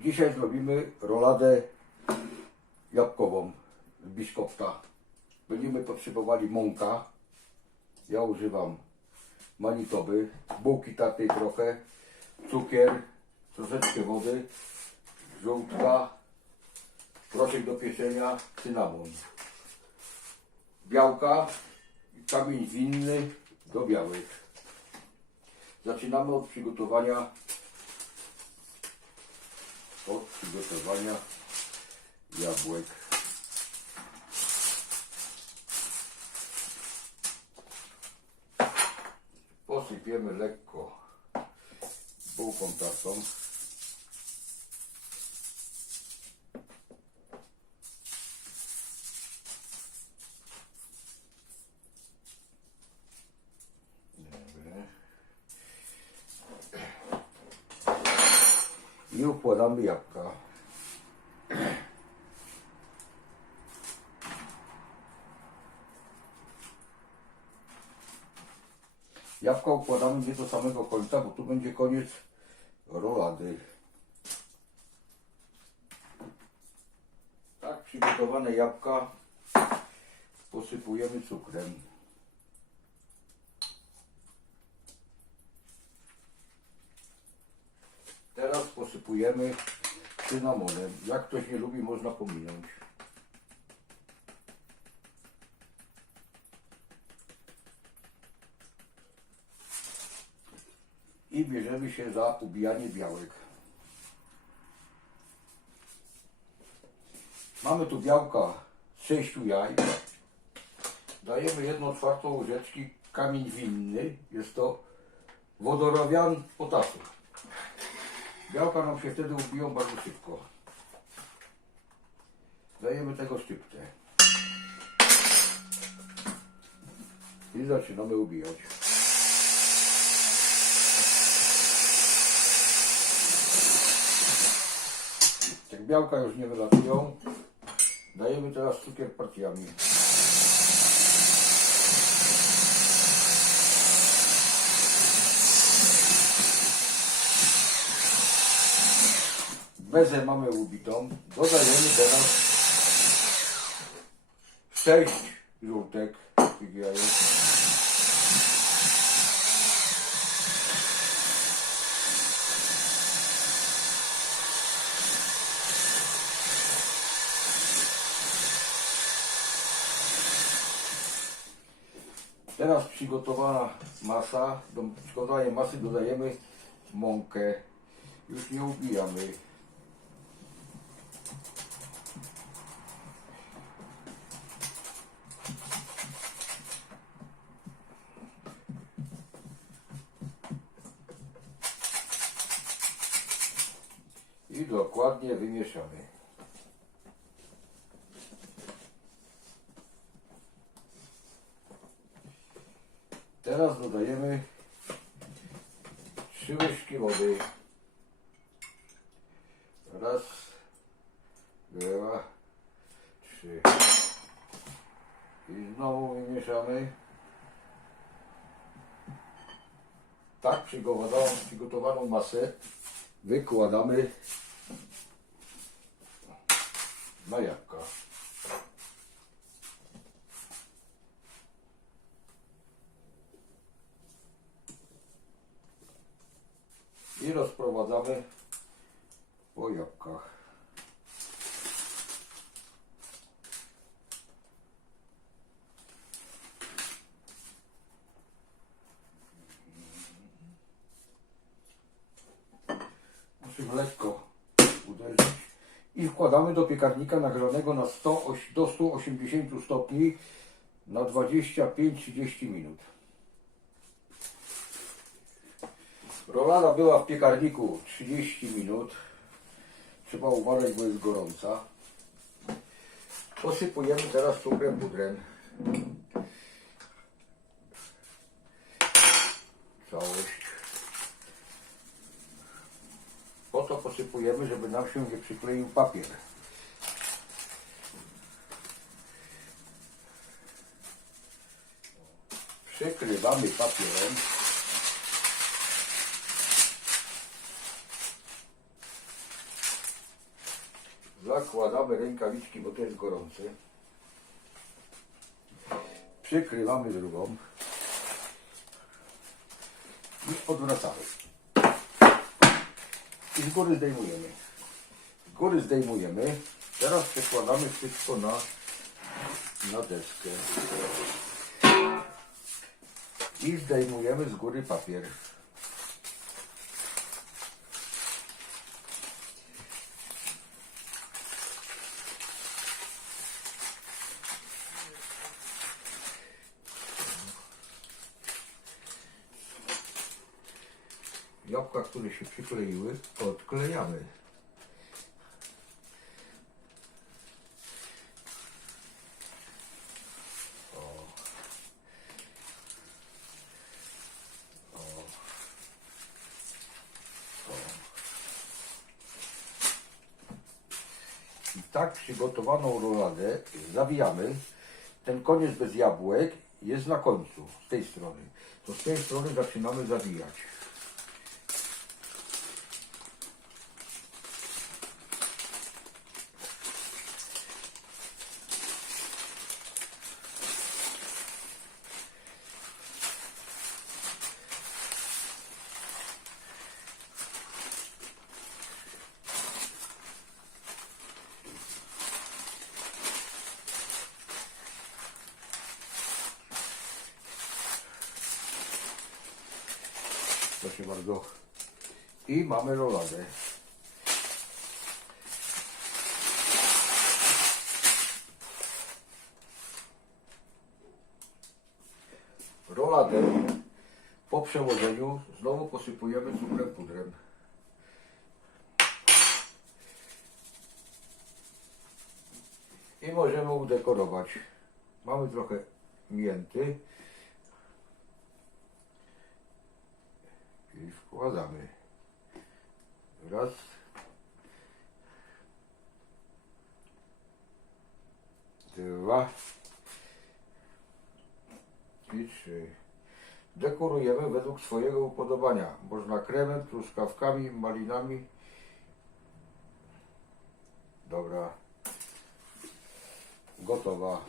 Dzisiaj zrobimy roladę jabłkową z biszkopta. Będziemy potrzebowali mąka. Ja używam manitoby, bułki tartej trochę, cukier, troszeczkę wody, żółtka, proszek do pieczenia, cynamon. Białka kamień winny do białych. Zaczynamy od przygotowania od przygotowania jabłek. Posypiemy lekko bułką tartą. I układamy jabłka. Jabłka układamy nie do samego końca, bo tu będzie koniec rolady. Tak przygotowane jabłka posypujemy cukrem. Teraz posypujemy cynamonem. Jak ktoś nie lubi, można pominąć. I bierzemy się za ubijanie białek. Mamy tu białka z 6 jaj. Dajemy jedną czwartą łyżeczki kamień winny. Jest to wodorowian potasu. Białka nam się wtedy ubiją bardzo szybko. Dajemy tego szczyptę. I zaczynamy ubijać. Jak białka już nie wylatują, dajemy teraz cukier partiami. Bezę mamy ubitą. Dodajemy teraz 6 żółtek tych jajek. Teraz przygotowana masa. Do przygotowania masy dodajemy mąkę. Już nie ubijamy. Dokładnie wymieszamy. Teraz dodajemy trzy łyżki wody. Raz, dwa, trzy. I znowu wymieszamy. Tak przygotowaną, przygotowaną masę wykładamy na jabłka. I rozprowadzamy po jabłkach. Musimy lekko uderzyć. I wkładamy do piekarnika nagrzanego na 100, oś- do 180 stopni na 25-30 minut. Rolada była w piekarniku 30 minut. Trzeba uważać, bo jest gorąca. Posypujemy teraz cukrem pudrem. Całość. Po to posypujemy, żeby nam się nie przykleił papier. Przykrywamy papierem. Zakładamy rękawiczki, bo to jest gorące. Przykrywamy drugą. I odwracamy. I z góry zdejmujemy. Z góry zdejmujemy. Teraz przekładamy wszystko na, na deskę. I zdejmujemy z góry papier. Jabłka, które się przykleiły, odklejamy. Tak przygotowaną roladę zawijamy. Ten koniec bez jabłek jest na końcu, z tej strony. To z tej strony zaczynamy zawijać. Proszę bardzo. I mamy roladę. Roladę po przełożeniu znowu posypujemy cukrem pudrem. I możemy udekorować. Mamy trochę mięty. I wkładamy. Raz. Dwa. I trzy. Dekorujemy według swojego upodobania. Można kremem, truskawkami, malinami. Dobra. Gotowa.